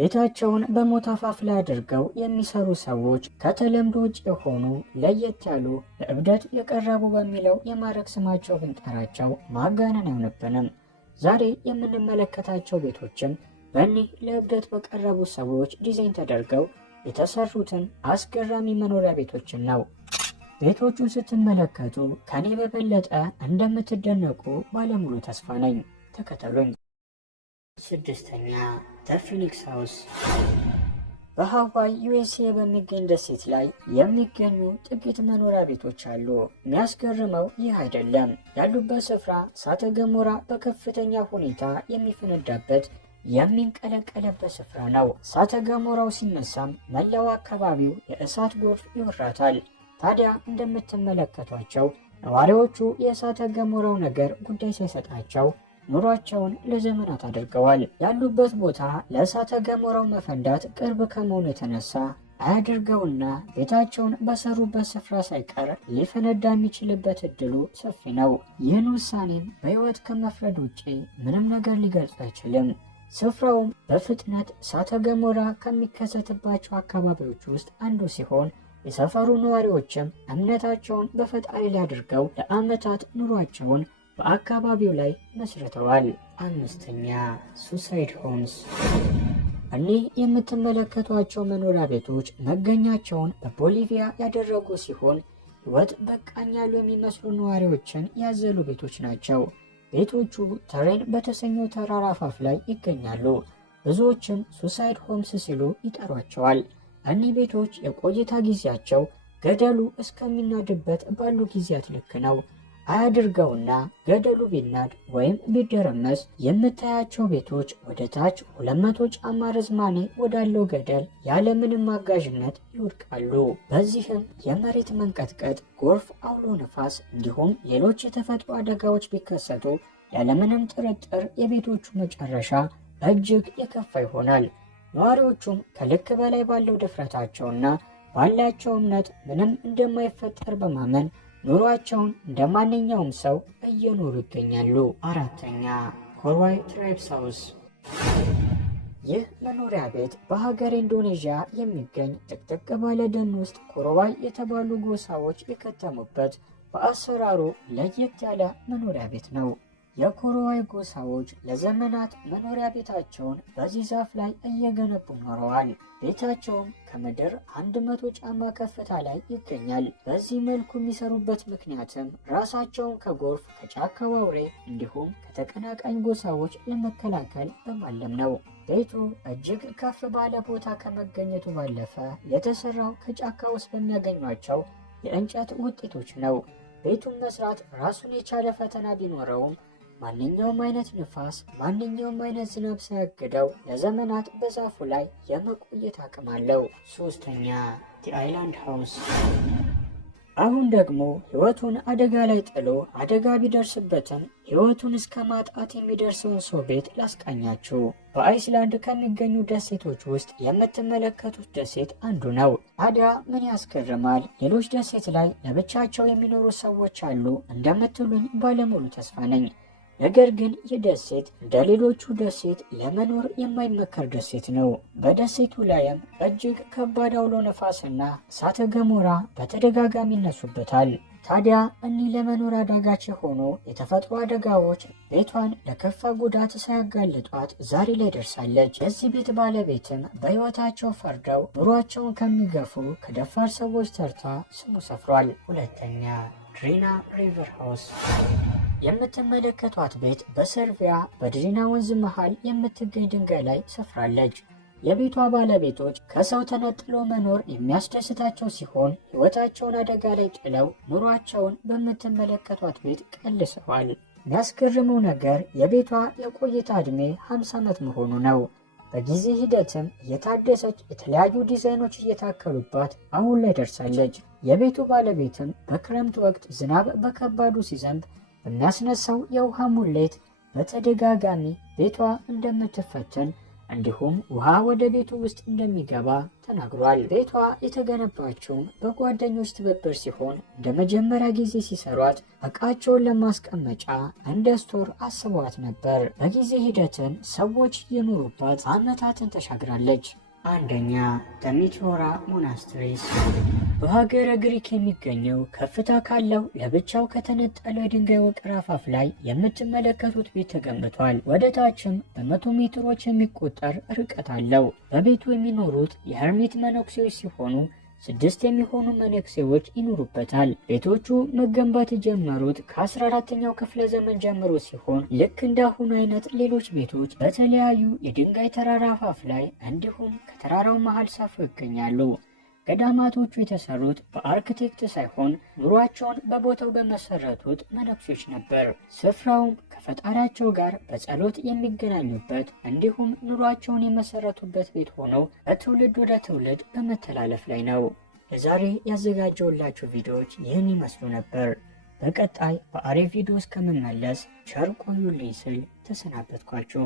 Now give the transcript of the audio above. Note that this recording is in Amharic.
ቤታቸውን በሞት አፋፍ ላይ አድርገው የሚሰሩ ሰዎች ከተለምዶ ውጭ የሆኑ ለየት ያሉ ለእብደት የቀረቡ በሚለው የማዕረግ ስማቸው ብንጠራቸው ማጋነን አይሆንብንም። ዛሬ የምንመለከታቸው ቤቶችም በእኒህ ለእብደት በቀረቡ ሰዎች ዲዛይን ተደርገው የተሰሩትን አስገራሚ መኖሪያ ቤቶችን ነው። ቤቶቹን ስትመለከቱ ከኔ በበለጠ እንደምትደነቁ ባለሙሉ ተስፋ ነኝ። ተከተሉኝ። ስድስተኛ ፊኒክስ ሃውስ። በሃዋይ ዩኤስኤ በሚገኝ ደሴት ላይ የሚገኙ ጥቂት መኖሪያ ቤቶች አሉ። የሚያስገርመው ይህ አይደለም። ያሉበት ስፍራ እሳተ ገሞራ በከፍተኛ ሁኔታ የሚፈነዳበት የሚንቀለቀለበት ስፍራ ነው። እሳተ ገሞራው ሲነሳም መላው አካባቢው የእሳት ጎርፍ ይወራታል። ታዲያ እንደምትመለከቷቸው ነዋሪዎቹ የእሳተ ገሞራው ነገር ጉዳይ ሳይሰጣቸው ኑሯቸውን ለዘመናት አድርገዋል። ያሉበት ቦታ ለእሳተ ገሞራው መፈንዳት ቅርብ ከመሆኑ የተነሳ አያድርገውና ቤታቸውን በሰሩበት ስፍራ ሳይቀር ሊፈነዳ የሚችልበት እድሉ ሰፊ ነው። ይህን ውሳኔም በሕይወት ከመፍረድ ውጭ ምንም ነገር ሊገልጽ አይችልም። ስፍራውም በፍጥነት እሳተ ገሞራ ከሚከሰትባቸው አካባቢዎች ውስጥ አንዱ ሲሆን የሰፈሩ ነዋሪዎችም እምነታቸውን በፈጣሪ ላይ አድርገው ለዓመታት ኑሯቸውን በአካባቢው ላይ መስርተዋል። አምስተኛ ሱሳይድ ሆምስ። እኒህ የምትመለከቷቸው መኖሪያ ቤቶች መገኛቸውን በቦሊቪያ ያደረጉ ሲሆን ሕይወት በቃኝ ያሉ የሚመስሉ ነዋሪዎችን ያዘሉ ቤቶች ናቸው። ቤቶቹ ተሬን በተሰኘው ተራራ አፋፍ ላይ ይገኛሉ። ብዙዎችም ሱሳይድ ሆምስ ሲሉ ይጠሯቸዋል። እኒህ ቤቶች የቆይታ ጊዜያቸው ገደሉ እስከሚናድበት ባሉ ጊዜያት ልክ ነው። አያድርገውና ገደሉ ቢናድ ወይም ቢደረመስ የምታያቸው ቤቶች ወደ ታች 200 ጫማ ርዝማኔ ወዳለው ገደል ያለምንም አጋዥነት ይወድቃሉ። በዚህም የመሬት መንቀጥቀጥ፣ ጎርፍ፣ አውሎ ነፋስ እንዲሁም ሌሎች የተፈጥሮ አደጋዎች ቢከሰቱ ያለምንም ጥርጥር የቤቶቹ መጨረሻ እጅግ የከፋ ይሆናል። ነዋሪዎቹም ከልክ በላይ ባለው ድፍረታቸውና ባላቸው እምነት ምንም እንደማይፈጠር በማመን ኑሯቸውን እንደ ማንኛውም ሰው እየኖሩ ይገኛሉ። አራተኛ ኮርዋይ ትራይብስ ሃውስ። ይህ መኖሪያ ቤት በሀገር ኢንዶኔዥያ የሚገኝ ጥቅጥቅ ባለ ደን ውስጥ ኮርዋይ የተባሉ ጎሳዎች የከተሙበት በአሰራሩ ለየት ያለ መኖሪያ ቤት ነው። የኮርዋይ ጎሳዎች ለዘመናት መኖሪያ ቤታቸውን በዚህ ዛፍ ላይ እየገነቡ ኖረዋል። ቤታቸውም ከምድር 100 ጫማ ከፍታ ላይ ይገኛል። በዚህ መልኩ የሚሰሩበት ምክንያትም ራሳቸውን ከጎርፍ፣ ከጫካው አውሬ እንዲሁም ከተቀናቃኝ ጎሳዎች ለመከላከል በማለም ነው። ቤቱ እጅግ ከፍ ባለ ቦታ ከመገኘቱ ባለፈ የተሰራው ከጫካ ውስጥ በሚያገኟቸው የእንጨት ውጤቶች ነው። ቤቱን መስራት ራሱን የቻለ ፈተና ቢኖረውም ማንኛውም አይነት ንፋስ፣ ማንኛውም አይነት ዝናብ ሳያግደው ለዘመናት በዛፉ ላይ የመቆየት አቅም አለው። ሶስተኛ አይላንድ ሃውስ። አሁን ደግሞ ሕይወቱን አደጋ ላይ ጥሎ አደጋ ቢደርስበትም ሕይወቱን እስከ ማጣት የሚደርሰውን ሰው ቤት ላስቃኛችሁ። በአይስላንድ ከሚገኙ ደሴቶች ውስጥ የምትመለከቱት ደሴት አንዱ ነው። ታዲያ ምን ያስገርማል? ሌሎች ደሴት ላይ ለብቻቸው የሚኖሩ ሰዎች አሉ እንደምትሉኝ ባለሙሉ ተስፋ ነኝ። ነገር ግን ይህ ደሴት እንደ ሌሎቹ ደሴት ለመኖር የማይመከር ደሴት ነው። በደሴቱ ላይም እጅግ ከባድ አውሎ ነፋስና እሳተ ገሞራ በተደጋጋሚ ይነሱበታል። ታዲያ እኒህ ለመኖር አዳጋች የሆኑ የተፈጥሮ አደጋዎች ቤቷን ለከፋ ጉዳት ሳያጋልጧት ዛሬ ላይ ደርሳለች። የዚህ ቤት ባለቤትም በሕይወታቸው ፈርደው ኑሯቸውን ከሚገፉ ከደፋር ሰዎች ተርታ ስሙ ሰፍሯል። ሁለተኛ ድሪና ሪቨር ሃውስ። የምትመለከቷት ቤት በሰርቢያ በድሪና ወንዝ መሃል የምትገኝ ድንጋይ ላይ ሰፍራለች። የቤቷ ባለቤቶች ከሰው ተነጥሎ መኖር የሚያስደስታቸው ሲሆን ሕይወታቸውን አደጋ ላይ ጥለው ኑሯቸውን በምትመለከቷት ቤት ቀልሰዋል። የሚያስገርመው ነገር የቤቷ የቆይታ ዕድሜ 50 ዓመት መሆኑ ነው። በጊዜ ሂደትም እየታደሰች የተለያዩ ዲዛይኖች እየታከሉባት አሁን ላይ ደርሳለች። የቤቱ ባለቤትም በክረምት ወቅት ዝናብ በከባዱ ሲዘንብ በሚያስነሳው የውሃ ሙሌት በተደጋጋሚ ቤቷ እንደምትፈተን እንዲሁም ውሃ ወደ ቤቱ ውስጥ እንደሚገባ ተናግሯል። ቤቷ የተገነባቸውም በጓደኞች ትብብር ሲሆን እንደ መጀመሪያ ጊዜ ሲሰሯት ዕቃቸውን ለማስቀመጫ እንደ ስቶር አስበዋት ነበር። በጊዜ ሂደትም ሰዎች የኖሩባት ዓመታትን ተሻግራለች። አንደኛ ሚቲዮራ ሞናስትሪስ በሀገረ ግሪክ የሚገኘው ከፍታ ካለው ለብቻው ከተነጠለው የድንጋይ ውቅር አፋፍ ላይ የምትመለከቱት ቤት ተገንብቷል። ወደ ታችም በመቶ ሜትሮች የሚቆጠር ርቀት አለው። በቤቱ የሚኖሩት የሄርሚት መነኩሴዎች ሲሆኑ 6 የሚሆኑ መነኩሴዎች ይኖሩበታል። ቤቶቹ መገንባት የጀመሩት ከ14ኛው ክፍለ ዘመን ጀምሮ ሲሆን ልክ እንዳሁኑ አይነት ሌሎች ቤቶች በተለያዩ የድንጋይ ተራራ አፋፍ ላይ እንዲሁም ከተራራው መሃል ሰፍረው ይገኛሉ። ገዳማቶቹ የተሰሩት በአርክቴክት ሳይሆን ኑሯቸውን በቦታው በመሰረቱት መነኩሴዎች ነበር። ስፍራውም ከፈጣሪያቸው ጋር በጸሎት የሚገናኙበት እንዲሁም ኑሯቸውን የመሰረቱበት ቤት ሆነው በትውልድ ወደ ትውልድ በመተላለፍ ላይ ነው። ለዛሬ ያዘጋጀውላችሁ ቪዲዮዎች ይህን ይመስሉ ነበር። በቀጣይ በአሪፍ ቪዲዮ እስከምመለስ ቸር ቆዩልኝ ስል ተሰናበትኳችሁ።